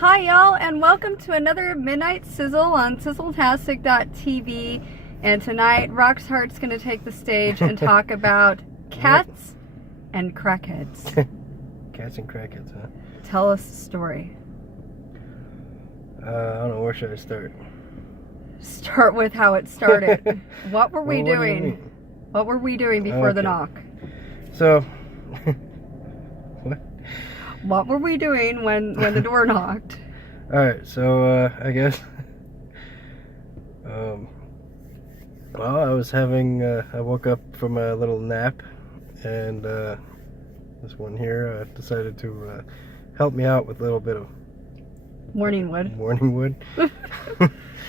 Hi y'all, and welcome to another Midnight Sizzle on sizzletastic.tv. And tonight Rock's Heart's going to take the stage and talk about cats and crackheads. Cats and crackheads, huh? Tell us the story. I don't know, where should I start? Start with how it started. What were we Well, what do you doing? mean? What were we doing before the knock? So, what? What were we doing when the door knocked? Alright, so, I guess, well, I was having, I woke up from a little nap, and, this one here decided to, help me out with a little bit of Morning wood.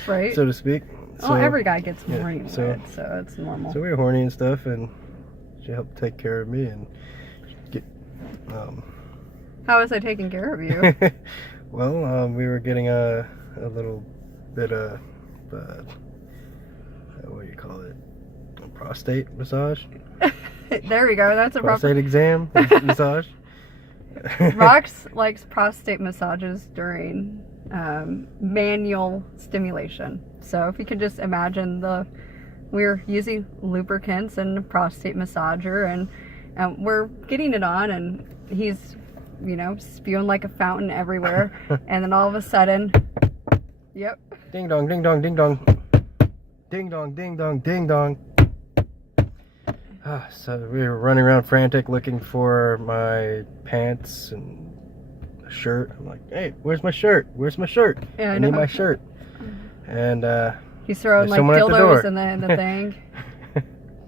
Right? So to speak. So, every guy gets yeah, morning wood, so it's normal. So we were horny and stuff, and she helped take care of me and get, How was I taking care of you? well, we were getting a little bit of, what do you call it? A prostate massage? There we go. That's a prostate exam massage. Rox likes prostate massages during manual stimulation. So if you could just imagine we're using lubricants and a prostate massager, and we're getting it on, and he's, spewing like a fountain everywhere. And then all of a sudden, yep. Ding dong, ding dong, ding dong. Ding dong, ding dong, ding dong. So we were running around frantic looking for my pants and a shirt. I'm like, hey, where's my shirt? Where's my shirt? Yeah, I need my shirt. And he's throwing like dildos in the thing.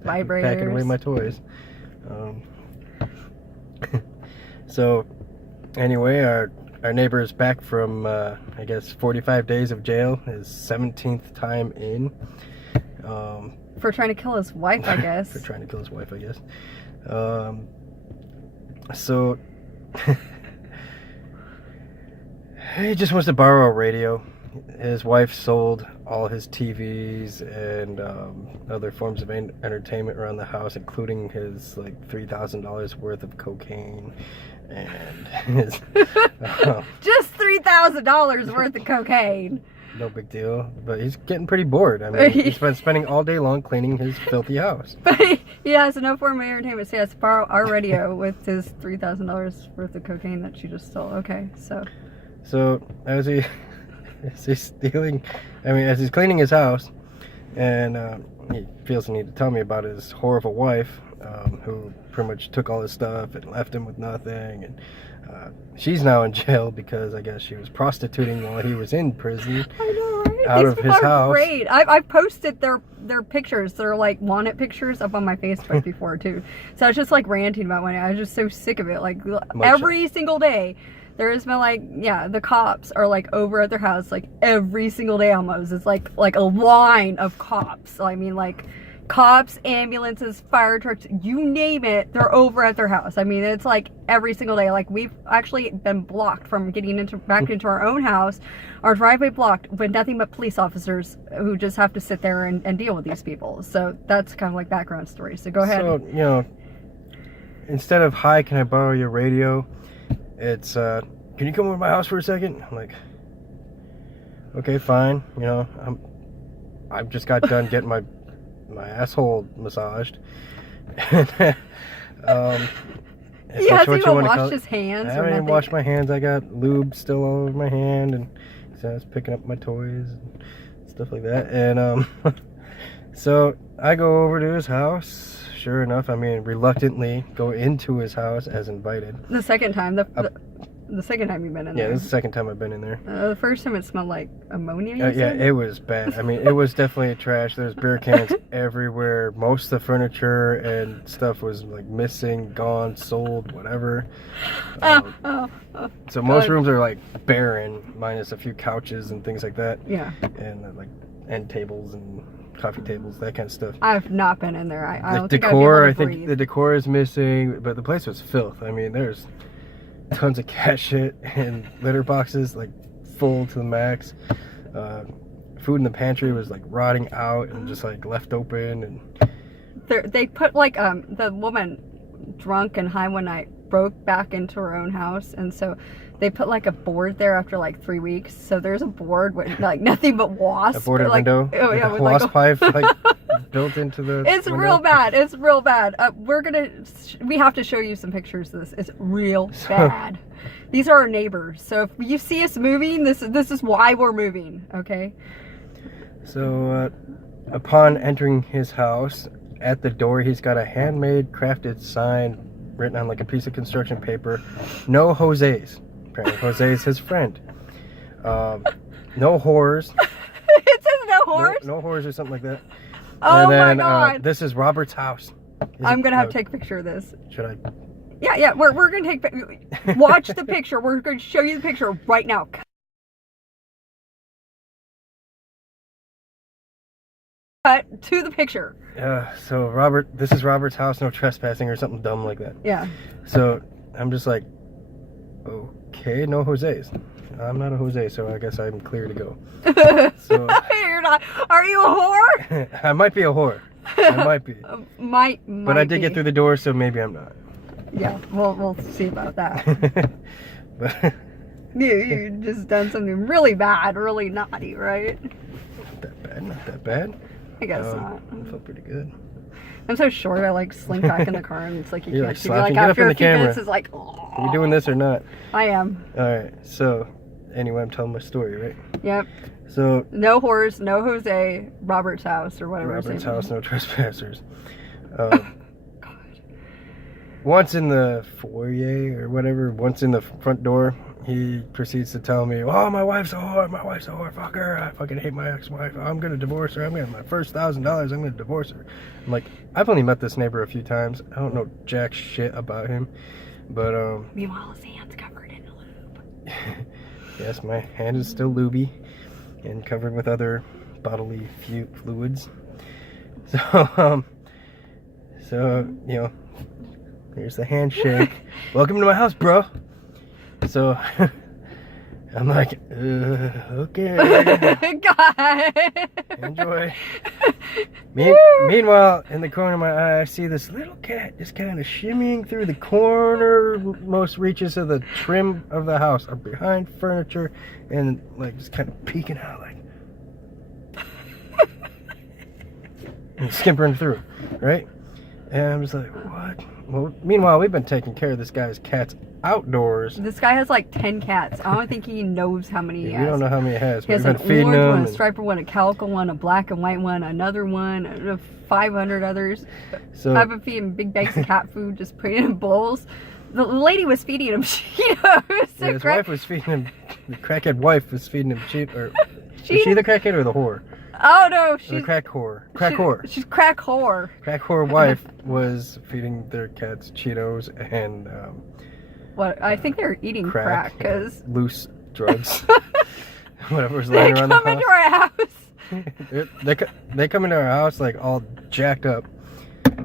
Vibrators. Packing away my toys. So anyway, our neighbor is back from I guess 45 days of jail, his 17th time in. For trying to kill his wife, I guess. For trying to kill his wife, I guess. So he just wants to borrow a radio. His wife sold all his TVs and other forms of entertainment around the house, including his like $3,000 worth of cocaine and his just $3,000 worth of cocaine. No big deal, but he's getting pretty bored. I mean, he's been spending all day long cleaning his filthy house. But he has no form of entertainment, so he has to borrow our radio with his $3,000 worth of cocaine that she just stole. Okay, so as he's cleaning his house, and he feels the need to tell me about his horrible wife, who pretty much took all his stuff and left him with nothing, and she's now in jail because I guess she was prostituting while he was in prison. I know, right? Out of his house. Great. I posted their pictures. They're like wanted pictures up on my Facebook before too. So I was just like ranting about one. I was just so sick of it. Like every single day, there has been like, the cops are like over at their house like every single day almost. It's like a line of cops. I mean, like cops, ambulances, fire trucks, you name it, they're over at their house. I mean, it's like every single day. Like we've actually been blocked from getting back into our own house, our driveway blocked with nothing but police officers who just have to sit there and deal with these people. So that's kind of like background story. So go ahead. So, instead of, hi, can I borrow your radio? It's, can you come over to my house for a second? I'm like, okay, fine. I've just got done getting my asshole massaged. He hasn't even washed his hands. I haven't even washed my hands. I got lube still all over my hand, and so I was picking up my toys and stuff like that. And so I go over to his house. Sure enough, reluctantly go into his house as invited. The second time, the second time you've been in there. Yeah, this is the second time I've been in there. The first time it smelled like ammonia. Yeah, it was bad. It was definitely trash. There's beer cans everywhere. Most of the furniture and stuff was like missing, gone, sold, whatever. So most rooms are like barren, minus a few couches and things like that. Yeah. And like end tables and coffee tables, that kind of stuff. I've not been in there. I don't decor, think I'd be able to breathe. The decor is missing, but the place was filth. There's tons of cat shit and litter boxes like full to the max. Food in the pantry was like rotting out and just like left open, and they put like the woman drunk and high one night broke back into her own house, and so they put like a board there after like 3 weeks. So there's a board with like nothing but wasps. A boarded like, window. Oh yeah, with with wasp like hive like built into the. It's window. real bad. It's real bad. We have to show you some pictures of this. It's real bad. These are our neighbors. So if you see us moving, this is why we're moving. Okay. So upon entering his house, at the door he's got a handmade crafted sign written on like a piece of construction paper. No Jose's. Apparently Jose's his friend. No whores. It says no whores? No whores or something like that. Oh and then, my god. this is Robert's house. I'm going to have to take a picture of this. Should I? Yeah, we're going to take... Watch the picture. We're going to show you the picture right now. Cut to the picture. So this is Robert's house, no trespassing or something dumb like that. Yeah. So I'm just like, okay, no Jose's. I'm not a Jose, so I guess I'm clear to go. So You're not. Are you a whore? I might be a whore. I might be. Might But I did get through the door, so maybe I'm not. Yeah, we'll see about that. But You just done something really bad, really naughty, right? not that bad. I guess not. I felt pretty good. I'm so short, I like slink back in the car and it's like you You're can't like see me. slouching. Like Get up after in a the few camera. minutes it's like, Are you doing this or not? I am. Alright, so anyway, I'm telling my story, right? Yep. So No whores, no Jose, Robert's house or whatever. Robert's house, no trespassers. God. Once in the foyer or whatever, once in the front door, he proceeds to tell me, "Oh, my wife's a whore, fuck her. I fucking hate my ex-wife. I'm gonna divorce her. I'm gonna my first $1,000. I'm gonna divorce her." I'm like, I've only met this neighbor a few times. I don't know jack shit about him, but Meanwhile, his hand's covered in lube. yes, my hand is still lubey and covered with other bodily fluids. So you know, here's the handshake. Welcome to my house, bro. So I'm like, okay. God. Enjoy. Meanwhile, in the corner of my eye, I see this little cat just kind of shimmying through the corner, most reaches of the trim of the house, or behind furniture, and like just kind of peeking out, like, and skimpering through, right? And I'm just like, what? Well, meanwhile, we've been taking care of this guy's cats outdoors. This guy has like 10 cats. I don't think he knows how many he has. We don't know how many he has. He has We've an been feeding orange them. one, a striped one, a calico one, a black and white one, another one, 500 others. So I've been feeding big bags of cat food, just putting it in bowls. The lady was feeding him Cheetos. yeah, his wife was feeding him. The crackhead wife was feeding him Cheetos. Is Cheetos? she the crackhead or the whore? Oh no, Or she's the crack whore. Crack whore. She's crack whore. Crack whore wife was feeding their cats Cheetos and What? I think they're eating crack because loose drugs, whatever was they lying around come the into house. our house. they come into our house like all jacked up,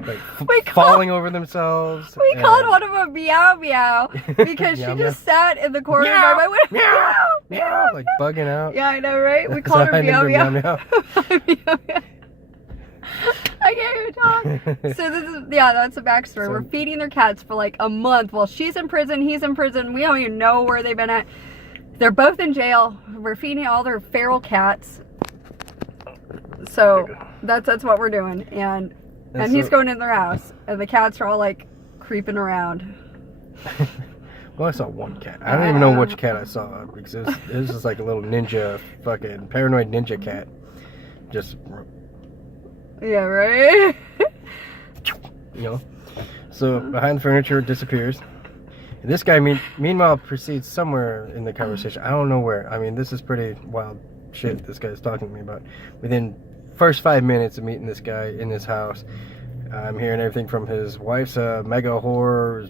like call- falling over themselves. We called one of them Meow Meow because Meow, she just sat in the corner by my window. Meow, meow, like bugging out. Yeah, I know, right? We called So her I Meow named her Meow. Meow Meow. I can't even talk. So this is, that's the backstory. So- We're feeding their cats for like a month while she's in prison, he's in prison. We don't even know where they've been at. They're both in jail. We're feeding all their feral cats. So that's what we're doing. And he's so- going in their house. And the cats are all like creeping around. Well, I saw one cat. I don't even know which cat I saw because it was just like a little ninja, fucking paranoid ninja cat. Just, Yeah, right? you know. So behind the furniture, it disappears. And this guy, meanwhile, proceeds somewhere in the conversation. I don't know where. I mean, this is pretty wild shit this guy's talking to me about. Within first 5 minutes of meeting this guy in his house, I'm hearing everything from his wife's a mega whore,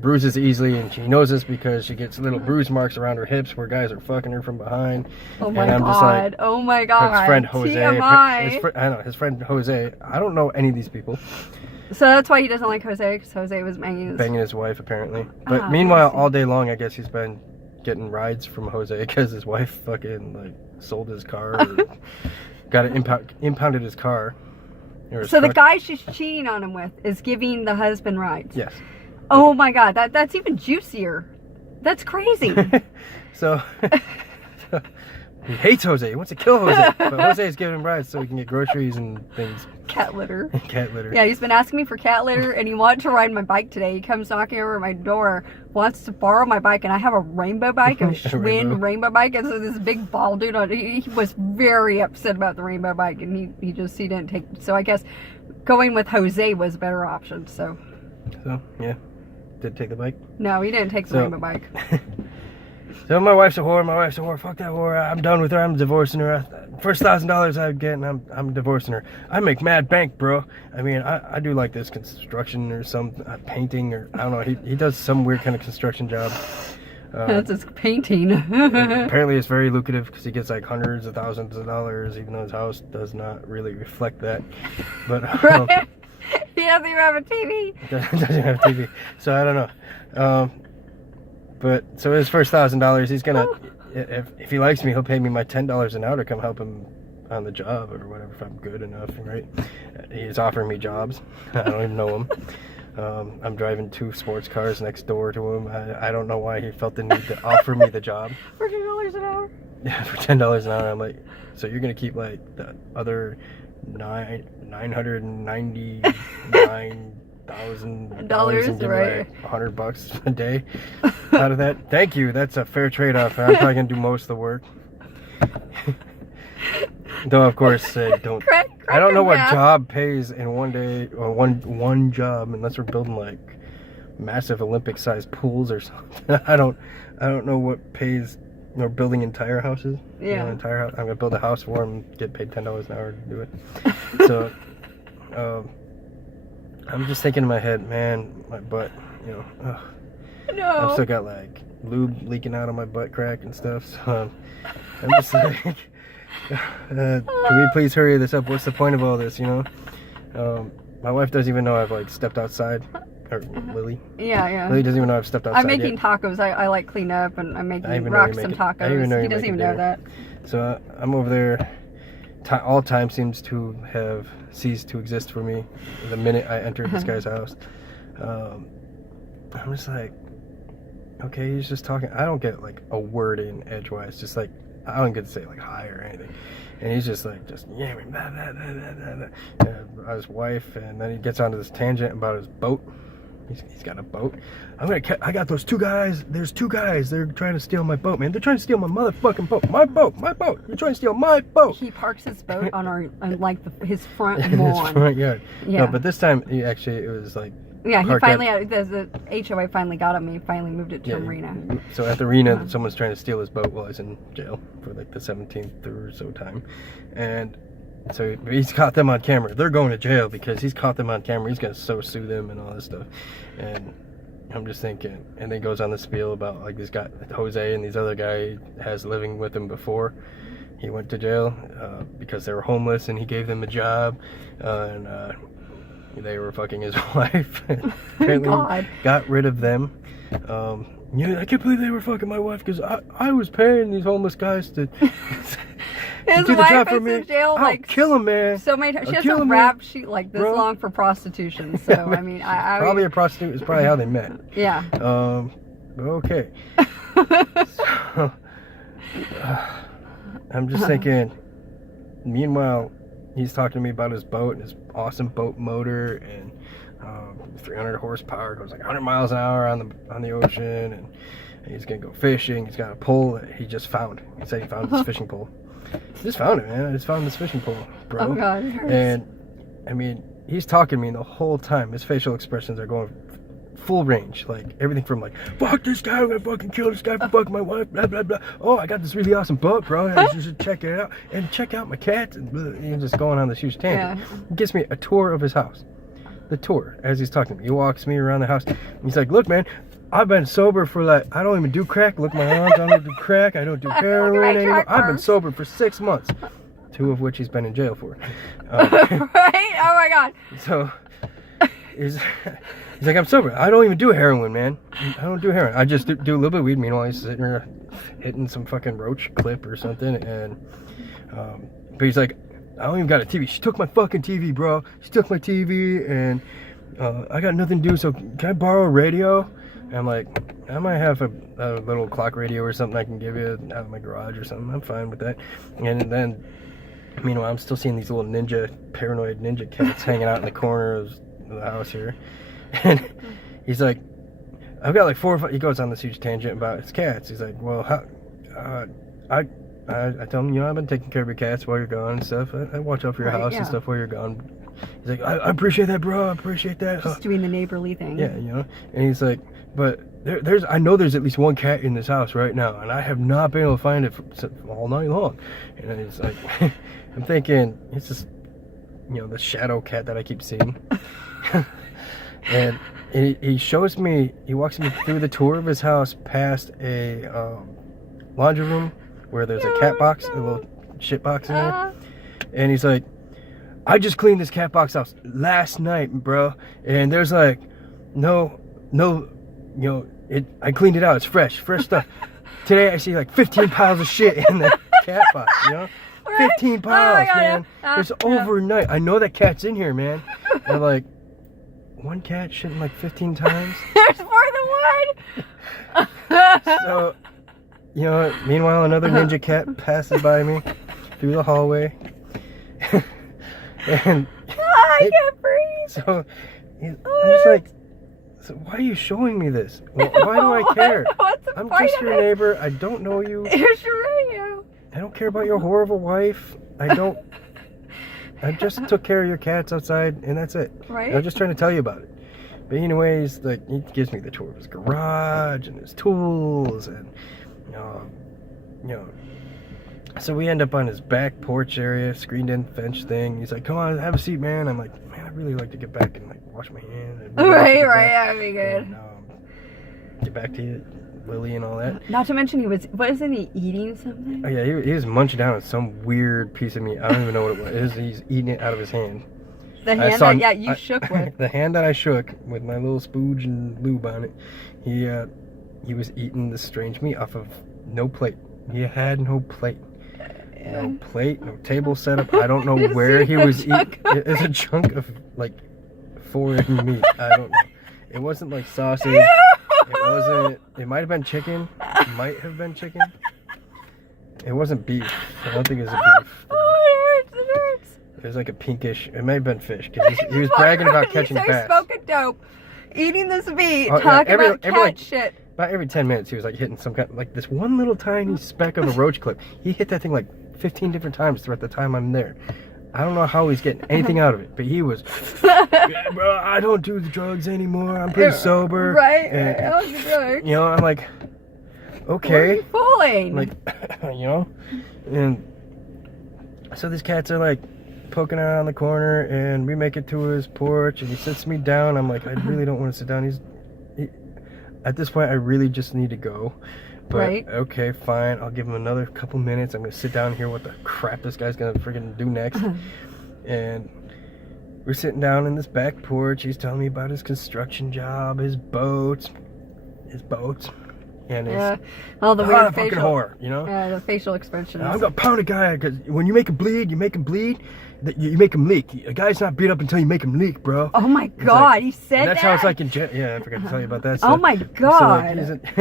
bruises easily, and she knows this because she gets little bruise marks around her hips where guys are fucking her from behind. Oh my and I'm god. just like, oh my god. his friend Jose. TMI. I know his friend Jose. I don't know any of these people. So that's why he doesn't like Jose, because Jose was banging His wife apparently. But Ah, meanwhile, I see. all day long, I guess he's been getting rides from Jose because his wife fucking like sold his car, or got it impounded his car. Or his So the truck. guy she's cheating on him with is giving the husband rides. Yes. Oh my god, that's even juicier. That's crazy. So he hates Jose. He wants to kill Jose. But Jose is giving him rides so he can get groceries and things. Cat litter. Cat litter. Yeah, he's been asking me for cat litter, and he wanted to ride my bike today. He comes knocking over my door, wants to borrow my bike, and I have a rainbow bike, a Schwinn rainbow bike, and so this big bald dude on he was very upset about the rainbow bike, and he didn't take. So I guess going with Jose was a better option. So yeah, did take the bike? No, he didn't take the rainbow bike. So my wife's a whore. Fuck that whore. I'm done with her. I'm divorcing her. First $1,000 I get, and I'm divorcing her. I make mad bank, bro. I mean, I do like this construction or some painting or I don't know. He does some weird kind of construction job. That's his painting. Apparently, it's very lucrative because he gets like hundreds of thousands of dollars, even though his house does not really reflect that. But right? He doesn't even have a TV. Doesn't have a TV, so I don't know. But so his first $1,000, he's gonna, if he likes me, he'll pay me my $10 an hour to come help him on the job or whatever if I'm good enough, right? He's offering me jobs. I don't even know him. I'm driving 2 sports cars next door to him. I don't know why he felt the need to offer me the job. For $10 an hour? Yeah, for $10 an hour. I'm like, so you're gonna keep like the other $999,000 and give me like $100 a day out of that. Thank you. That's a fair trade-off. I'm probably gonna do most of the work. Though of course I don't know what job pays in one day or one job unless we're building like massive Olympic-sized pools or something. I don't know what pays. Or building entire houses. Yeah. You know, entire house. I'm gonna build a house for him, get paid $10 an hour to do it. So, I'm just thinking in my head, man, my butt. You know, no. I've still got like lube leaking out of my butt crack and stuff. So I'm just like, can we please hurry this up? What's the point of all this? You know, my wife doesn't even know I've like stepped outside. Or Lily. Yeah. Lily doesn't even know I've stepped outside. I'm making yet. Tacos. I like clean up and I'm making rocks and tacos. He doesn't even know that. So I'm over there. All time seems to have ceased to exist for me the minute I entered this guy's house. I'm just like, okay, he's just talking. I don't get like a word in edgewise. Just like I don't get to say like hi or anything. And he's just like, yeah, about his wife, and then he gets onto this tangent about his boat. He's got a boat. I got those 2 guys. There's 2 guys. They're trying to steal my boat, man. They're trying to steal my motherfucking boat. My boat. They're trying to steal my boat. He parks his boat on his front lawn. His front yard. Yeah. No, but this time, it was like. Yeah, he finally, the HOA finally got him. He finally moved it to a marina. So at the arena, someone's trying to steal his boat while he's in jail for like the 17th or so time. And so he's caught them on camera. They're going to jail because he's caught them on camera. He's going to sue them and all this stuff. And I'm just thinking, and then goes on the spiel about like this guy, Jose, and these other guy has living with him before. He went to jail because they were homeless and he gave them a job. They were fucking his wife. Apparently got rid of them. I can't believe they were fucking my wife because I was paying these homeless guys to do the job for me. In jail, I'll kill him, man. So many times. She has a rap sheet like this long for prostitution. So I mean, probably a prostitute is probably how they met. Yeah. Okay. So, I'm just thinking. Meanwhile, he's talking to me about his boat and his awesome boat motor and 300 horsepower, goes like 100 miles an hour on the ocean, and he's gonna go fishing. He's got a pole that he just found. He said he found this fishing pole. He just found it, man. I just found this fishing pole, bro. Oh God, it hurts. And I mean, he's talking to me the whole time. His facial expressions are going full range, like everything from like, fuck this guy, I'm gonna fucking kill this guy for fucking my wife, blah blah blah. Oh, I got this really awesome boat, bro. You should check it out and check out my cats. And he's just going on this huge tangent. Yeah. He gives me a tour of his house. The tour as he's talking to me. He walks me around the house. He's like, look, man, I've been sober for like, I don't even do crack. Look, my arms, I don't do crack. I don't do heroin anymore. I've been sober for 6 months, 2 of which he's been in jail for. Right? Oh my God. So he's like, I'm sober. I don't even do heroin, man. I don't do heroin. I just do a little bit of weed. Meanwhile, he's sitting there hitting some fucking roach clip or something. And but he's like, I don't even got a TV. She took my fucking TV, bro. She took my TV, and I got nothing to do. So can I borrow a radio? And I'm like, I might have a little clock radio or something I can give you out of my garage or something. I'm fine with that. And then, meanwhile, I'm still seeing these little paranoid ninja cats hanging out in the corner of the house here. And he's like, I've got like 4 or 5. He goes on this huge tangent about his cats. He's like, well, I tell him, I've been taking care of your cats while you're gone and stuff. I watch out for your house and stuff while you're gone. He's like, I appreciate that, bro. I appreciate that. Just doing the neighborly thing. Yeah, And he's like, but I know there's at least one cat in this house right now, and I have not been able to find it all night long. And then he's like, I'm thinking, it's just, the shadow cat that I keep seeing. And he walks me through the tour of his house past a laundry room where there's a cat box, a little shit box in there. And he's like, I just cleaned this cat box house last night, bro. And there's like, I cleaned it out. It's fresh stuff. Today I see like 15 piles of shit in the cat box, Right? 15 piles, man. It's overnight. I know that cat's in here, man. And I'm like, one cat shitting like 15 times? There's more than one! So, meanwhile, another ninja cat passes by me through the hallway. And I can't breathe! So, I'm just like, so why are you showing me this? Why do I care? I'm just your neighbor. I don't know you. Here's your radio. I don't care about your horrible wife. I just took care of your cats outside, and that's it. Right. I'm just trying to tell you about it. But anyways, like, he gives me the tour of his garage and his tools, and so we end up on his back porch area, screened-in fence thing. He's like, "Come on, have a seat, man." I'm like, "Man, I'd really like to get back and like wash my hands." Right, that'd be good. And, get back to you, Lily, and all that. Not to mention, wasn't he eating something? Oh yeah, he was munching down on some weird piece of meat. I don't even know what it was. He's eating it out of his hand. The hand that you shook with. The hand that I shook with my little spooge and lube on it. He was eating this strange meat off of no plate. He had no plate. No plate, no table setup. I don't know where he was eating. It's a chunk of like foreign meat. I don't know. It wasn't like sausage. It wasn't. It might have been chicken. It might have been chicken. It wasn't beef. I don't think it was a beef. Oh, it hurts. It was like a pinkish. It may have been fish because he was bragging about catching bass. Smoking dope, eating this meat, talking about cat shit. About every 10 minutes, he was like hitting some kind, like this one little tiny speck of a roach clip. He hit that thing like 15 different times throughout the time I'm there. I don't know how he's getting anything out of it, but he was, yeah, bro, I don't do the drugs anymore. I'm pretty sober. Right. And, I'm like, okay. What are you fooling? Like, and so these cats are like poking out on the corner, and we make it to his porch, and he sits me down. I'm like, I really don't want to sit down. At this point, I really just need to go. But, okay, fine. I'll give him another couple minutes. I'm going to sit down and hear what the crap this guy's going to freaking do next. And we're sitting down in this back porch. He's telling me about his construction job, his boats. And his... all the weird facial... fucking whore, Yeah, the facial expressions. I'm going to pound a guy, because when you make him bleed, you make him leak. A guy's not beat up until you make him leak, bro. Oh my god, he said that? That's how it's like in yeah, I forgot to tell you about that. Oh my god.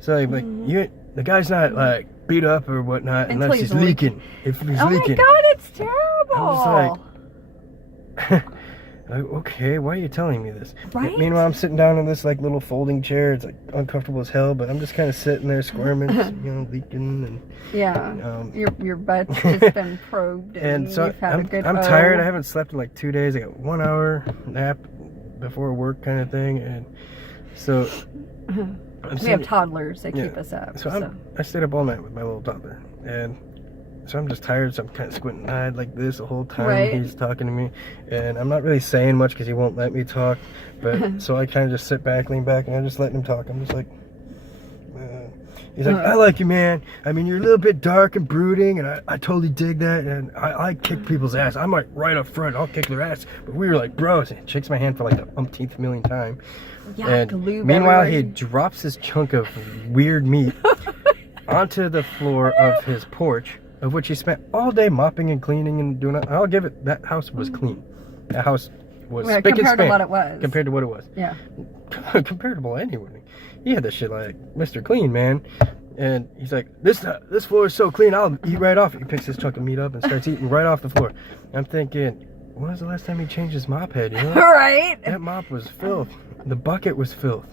So the guy's not like beat up or whatnot unless he's leaking. If he's leaking. Oh my god, it's terrible. I was like, okay, why are you telling me this? Right? Meanwhile, I'm sitting down in this like little folding chair. It's like uncomfortable as hell, but I'm just kind of sitting there squirming, leaking and your butt's just been probed, and so you've had a good I'm tired. I haven't slept in like 2 days. I got 1 hour nap before work kind of thing, and so we have toddlers that keep us up. So I stayed up all night with my little toddler, and so I'm just tired, so I'm kind of squinting eyed like this the whole time he's talking to me, and I'm not really saying much because he won't let me talk, but so I kind of just sit back, lean back, and I'm just letting him talk. I'm just like, he's like, I like you, man. I mean, you're a little bit dark and brooding, and I totally dig that, and I kick people's ass. I'm like right up front, I'll kick their ass, but we were like bros, and he shakes my hand for like the umpteenth million time. Yeah, and meanwhile, he drops this chunk of weird meat onto the floor of his porch, of which he spent all day mopping and cleaning and doing it. I'll give it, that house was clean. That house was spick and span. Compared to what it was. Compared to what it was. Yeah. comparable to anyone. He had this shit like Mr. Clean, man. And he's like, this floor is so clean, I'll eat right off it. He picks his chunk of meat up and starts eating right off the floor. I'm thinking, when was the last time he changed his mop head, you know? Right? That mop was filth. The bucket was filth.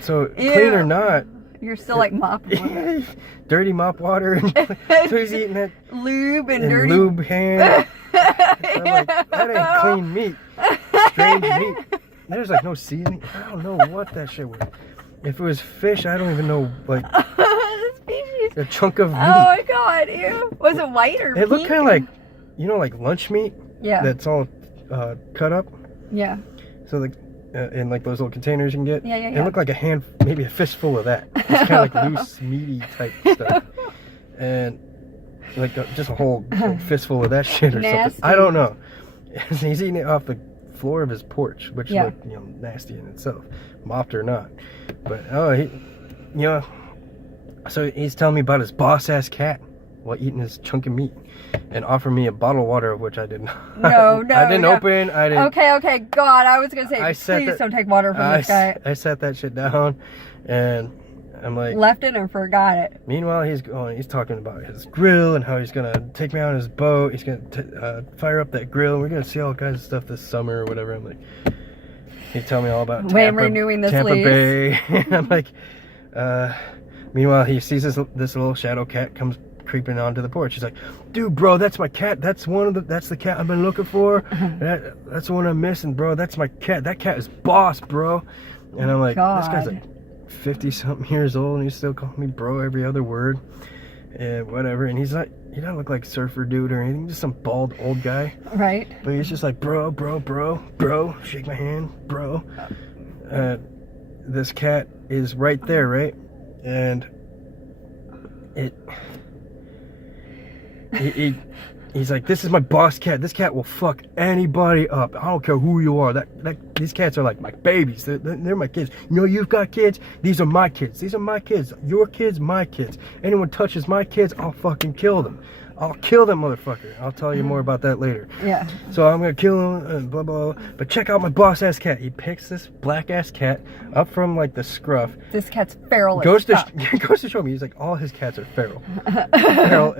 So, clean or not, you're still like mopping. dirty mop water. So he's eating that lube and dirty lube hand. I'm like, that ain't clean meat. Strange meat. There's like no seasoning. I don't know what that shit was. If it was fish, I don't even know, like, species. a chunk of meat. Oh my god, ew. Was it white or pink? It looked kind of like, you know, like lunch meat? Yeah. That's all cut up. Yeah. So, like, in like those little containers you can get. Yeah. It looked like maybe a fistful of that. It's kind of like loose, meaty type stuff. And like just a whole fistful of that shit or something. I don't know. He's eating it off the floor of his porch, which looked, you know, nasty in itself, mopped or not. But so he's telling me about his boss ass cat while eating his chunk of meat, and offered me a bottle of water, of which I did not. No, I didn't open. I didn't. Okay. God, I was gonna say, please don't take water from this guy. I set that shit down, and I'm like, left it and forgot it. Meanwhile, he's talking about his grill and how he's gonna take me out on his boat. He's gonna fire up that grill. We're gonna see all kinds of stuff this summer or whatever. I'm like, he'd tell me all about renewing this Tampa lease. Bay. I'm like, meanwhile, he sees this little shadow cat comes creeping onto the porch. He's like, dude, bro, that's my cat. That's the cat I've been looking for. That's the one I'm missing, bro. That's my cat. That cat is boss, bro. And I'm like, this guy's like 50-something years old, and he's still calling me bro every other word, and whatever. And he's like, he doesn't look like a surfer dude or anything, just some bald old guy, right? But he's just like, bro, shake my hand, bro. This cat is right there, right? And he's like, this is my boss cat. This cat will fuck anybody up. I don't care who you are. These cats are like my babies. They're my kids. You know, you've got kids. These are my kids. These are my kids. Your kids, my kids. Anyone touches my kids, I'll fucking kill them. I'll kill that motherfucker. I'll tell you more about that later. Yeah. So I'm gonna kill him and blah blah. But check out my boss ass cat. He picks this black ass cat up from like the scruff. This cat's feral. Goes to show me. He's like, all his cats are feral. Feral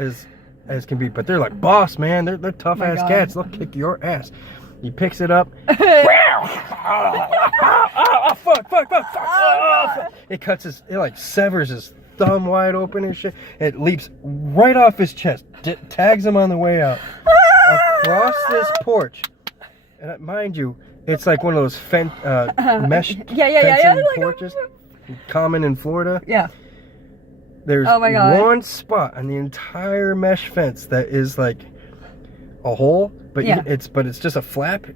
as can be, but they're like boss, man. They're tough ass cats. They'll kick your ass. He picks it up. Fuck. It like severs his thumb wide open and shit. It leaps right off his chest. Tags him on the way out. Across this porch. And mind you, it's like one of those mesh fencing porches. Common in Florida. Yeah. There's one spot on the entire mesh fence that is like a hole, but it's just a flap.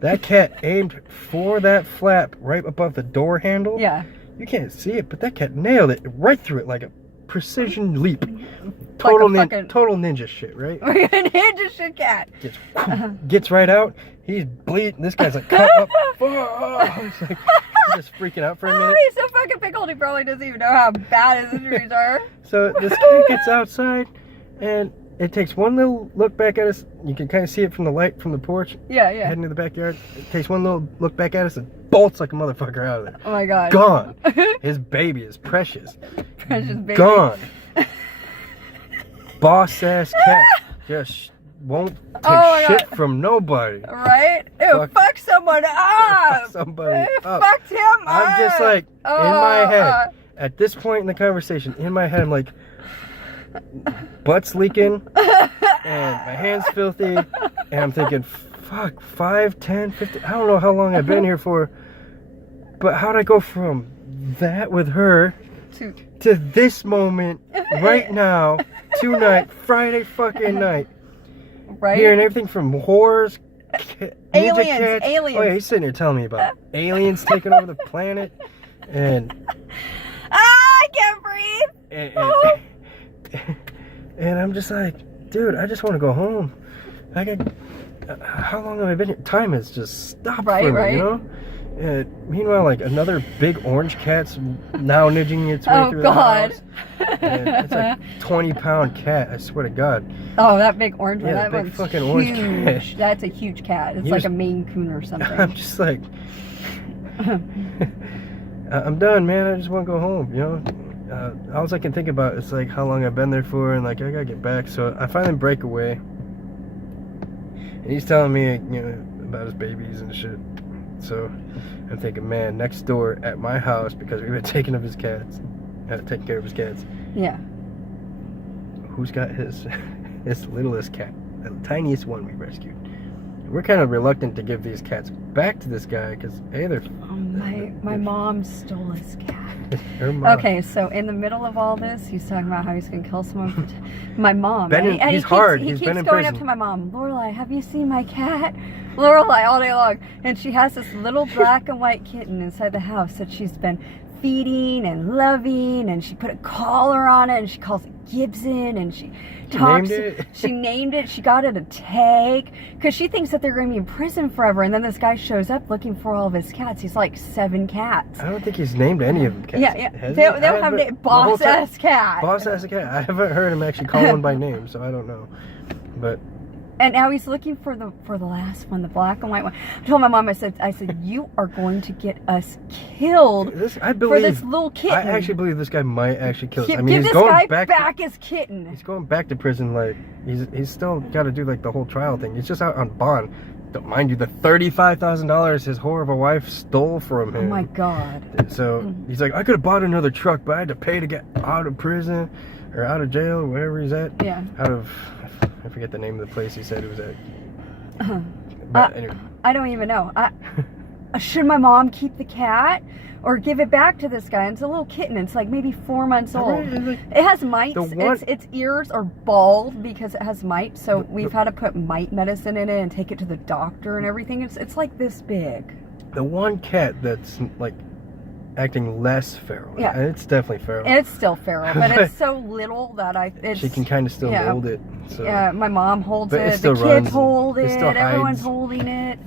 That cat aimed for that flap right above the door handle. Yeah. You can't see it, but that cat nailed it right through it like a precision leap. Total ninja shit, right? Ninja shit cat. Gets right out. He's bleeding. This guy's like cut up. He's like, just freaking out for a minute. He's so fucking pickled, he probably doesn't even know how bad his injuries are. So this kid gets outside, and it takes one little look back at us. You can kind of see it from the light from the porch. Yeah. Heading to the backyard. It takes one little look back at us and bolts like a motherfucker out of there. Oh my god. Gone. His baby is precious. Precious baby. Gone. Boss ass cat. Just won't take shit from nobody. Right? Ew, fuck someone up. Fuck somebody up. Fucked him up. I'm just like, in my head, at this point in the conversation, in my head, I'm like, butt's leaking, and my hand's filthy, and I'm thinking, fuck, 5, 10, 15, I don't know how long I've been here for, but how'd I go from that with her to this moment, right now, tonight, Friday fucking night, right? Hearing everything from whores, aliens. Oh yeah, he's sitting here telling me about aliens taking over the planet, and I can't breathe. And I'm just like, dude, I just want to go home. How long have I been here? Time has just stopped for me, you know? Meanwhile, like, another big orange cat's now nudging its way through the house. And it's like 20-pound cat, I swear to God. Oh, that big orange one. Yeah, that big one's fucking huge. orange cat. That's a huge cat. It's like a Maine Coon or something. I'm just like, I'm done, man. I just want to go home, you know. All I can think about is like how long I've been there for, and like I gotta get back. So I finally break away, and he's telling me, you know, about his babies and shit. So I'm thinking, man, next door at my house, because we've been taking care of his cats. Yeah. Who's got his littlest cat, the tiniest one we rescued? We're kind of reluctant to give these cats back to this guy because they're. My mom stole his cat. Her mom. Okay, so in the middle of all this, he's talking about how he's gonna kill someone. My mom. He's keeps been in going prison. up to my mom. Lorelai, have you seen my cat? Lorelai all day long, and she has this little black and white kitten inside the house that she's been feeding and loving, and she put a collar on it, and she calls it Gibson, and she talks. She named it. She got it a tag because she thinks that they're going to be in prison forever. And then this guy shows up looking for all of his cats. He's like 7 cats. I don't think he's named any of them cats. Yeah. They'll have named Boss Ass Cat. Boss Ass Cat. I haven't heard him actually call one by name, so I don't know. But. And now he's looking for the last one, the black and white one. I told my mom, I said, you are going to get us killed for this little kitten. I actually believe this guy might actually kill us. I mean, give he's this going guy back his kitten. He's going back to prison. Like he's still got to do like the whole trial thing. He's just out on bond. Don't mind you, the $35,000 his whore of a wife stole from him. Oh my God. So he's like, I could have bought another truck, but I had to pay to get out of prison or out of jail or wherever he's at. Yeah. I forget the name of the place he said he was at. But anyway. I don't even know. Should my mom keep the cat or give it back to this guy? It's a little kitten. It's like maybe 4 months old. It has mites. Its ears are bald because it has mites. So we've had to put mite medicine in it and take it to the doctor and everything. It's like this big. The one cat that's like acting less feral. Yeah. And it's definitely feral. It's still feral, but it's so little that she can kind of still hold it. So. Yeah, my mom holds but it. The kids hold it. hides. Everyone's holding it.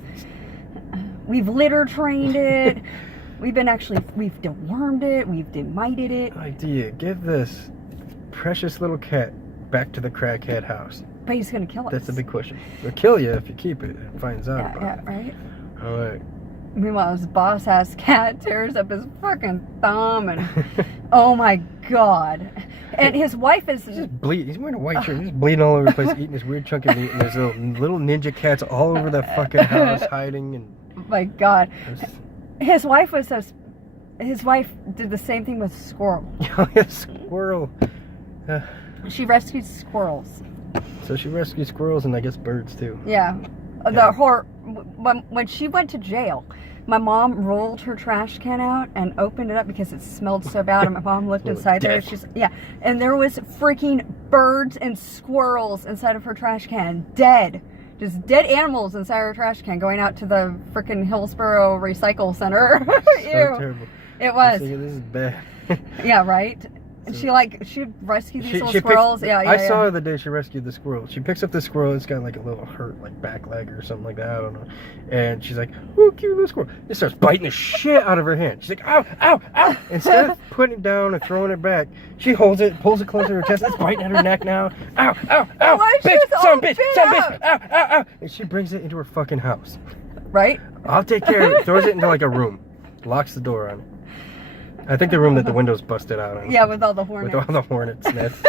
We've litter trained it. we've dewormed it. We've demited it. Idea. Give this precious little cat back to the crackhead house. But he's gonna kill us. That's the big question. He'll kill you if you keep it. It finds out. Yeah, right. All right. Meanwhile, his boss ass cat tears up his fucking thumb, and oh my God! And his wife is just bleed. He's wearing a white shirt. He's bleeding all over the place, eating this weird chunk of meat, and there's little ninja cats all over the fucking house hiding. And oh my God, his wife did the same thing with a squirrel. A squirrel. She rescued squirrels. So she rescued squirrels and I guess birds too. Yeah. When she went to jail, my mom rolled her trash can out and opened it up because it smelled so bad, and my mom looked inside there. And there was freaking birds and squirrels inside of her trash can, just dead animals inside her trash can, going out to the freaking Hillsborough Recycle Center. So terrible. It was. This is bad. Yeah, right. And she rescued these little squirrels. I saw her the day she rescued the squirrel. She picks up the squirrel. It's got like a little hurt, like back leg or something like that. I don't know. And she's like, "Oh, cute little squirrel." It starts biting the shit out of her hand. She's like, "Ow, ow, ow!" Instead of putting it down and throwing it back, she holds it, pulls it closer to her chest. It's biting at her neck now. Ow, ow, ow! Bitch, son, bitch, ow, ow, ow! And she brings it into her fucking house. Right? I'll take care of it. Throws it into like a room, locks the door on it. I think the room that the window's busted out on. Yeah, with all the hornets. With all the hornets' nests.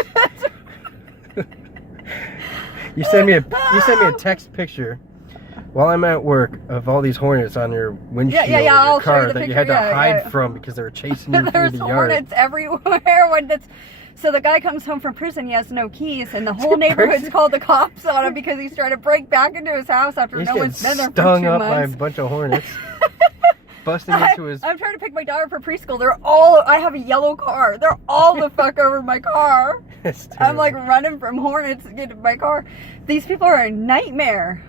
You sent me a text picture while I'm at work of all these hornets on your windshield of your car that you had to hide from because they were chasing you through the yard. There's hornets everywhere. So the guy comes home from prison, he has no keys, and the whole neighborhood's called the cops on him because he's trying to break back into his house after no one's been there for 2 months. Stung up by a bunch of hornets. Busting into his... I'm trying to pick my daughter for preschool. I have a yellow car. They're all the fuck over my car. I'm like running from hornets to get to my car. These people are a nightmare.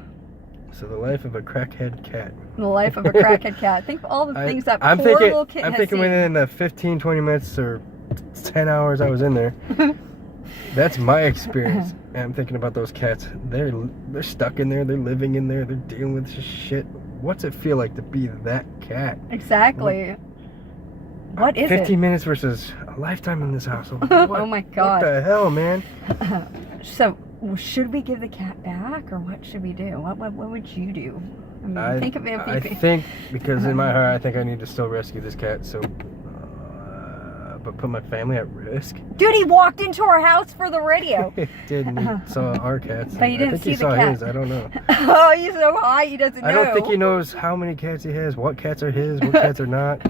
So the life of a crackhead cat. The life of a crackhead cat. Think of all the things that poor little kid has I'm thinking seen. within the 15, 20 minutes or 10 hours I was in there. That's my experience. And I'm thinking about those cats. They're stuck in there. They're living in there. They're dealing with this shit. What's it feel like to be that cat? Exactly. What is 15 minutes versus a lifetime in this household. Oh my God. What the hell, man? So, should we give the cat back, or what should we do? What would you do? I mean, think of it. I think, because in my heart, I think I need to still rescue this cat, so... but put my family at risk? Dude, he walked into our house for the radio. He didn't. He saw our cats. But he didn't see the cat. I think he saw his. I don't know. Oh, he's so high, he doesn't know. I don't think he knows how many cats he has, what cats are his, what cats are not.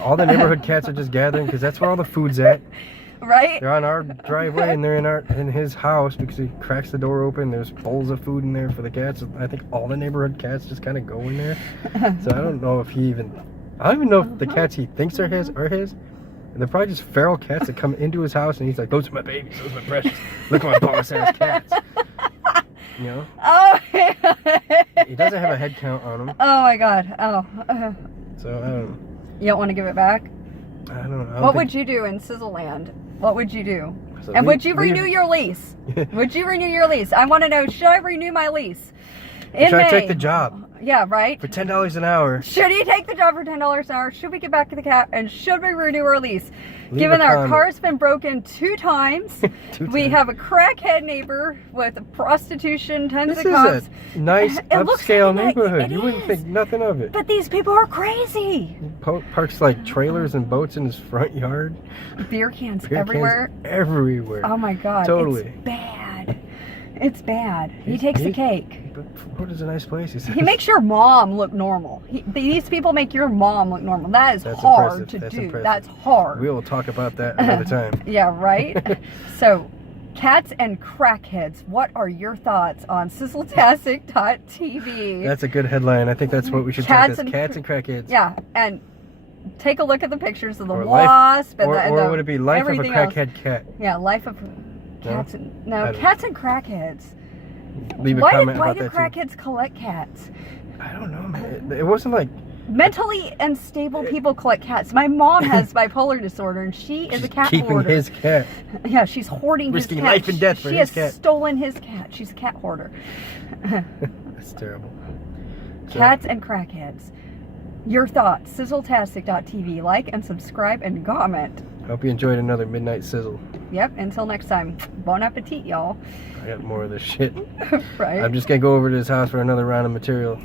All the neighborhood cats are just gathering, because that's where all the food's at. Right? They're on our driveway, and they're in his house, because he cracks the door open. There's bowls of food in there for the cats. I think all the neighborhood cats just kind of go in there. So I don't know if he even... I don't even know if the cats he thinks are his are his. And they're probably just feral cats that come into his house, and he's like, those are my babies, those are my precious. Look at my boss-ass cats. You know? Oh, He doesn't have a head count on him. Oh, my God. Oh. So, I don't know. You don't want to give it back? I don't know. What would you do in Sizzle Land? What would you do? So And would you renew your lease? Would you renew your lease? I want to know, should I renew my lease? Should I take the job? Yeah, right? For $10 an hour. Should he take the job for $10 an hour? Should we get back to the cat? And should we renew our lease? Leave Given a our comment. car's been broken 2 times, we have a crackhead neighbor with prostitution, tons This of cops. is a nice It looks upscale like neighborhood. it You wouldn't is. think nothing of it. But these people are crazy. Parks like trailers and boats in his front yard. Beer cans Beer everywhere. cans everywhere. Oh my God. Totally. It's bad. It's bad. He takes the cake. But what is a nice place? He makes your mom look normal. These people make your mom look normal. That's That's hard impressive. to That's do. impressive. That's hard. We will talk about that another time. Yeah, right? So, cats and crackheads, what are your thoughts on sizzletastic.tv? That's a good headline. I think that's what we should Cats take as and cats and crackheads. Yeah, and take a look at the pictures of the Or wasp and or would it be Life of a everything else. Crackhead Cat? Yeah, life of cats and cats and crackheads. Leave a Why comment do about that crackheads collect cats? too. I don't know, man. It wasn't like... Mentally unstable people collect cats. My mom has bipolar disorder, and she is a cat keeping hoarder. his cat. Yeah, she's hoarding Risking his cat. life and death for she his has cat. stolen his cat. She's a cat hoarder. That's terrible. Cats and crackheads. Your thoughts. Sizzletastic.tv. Like and subscribe and comment. Hope you enjoyed another Midnight Sizzle. Yep, until next time. Bon appetit, y'all. I got more of this shit. Right? I'm just gonna go over to his house for another round of material.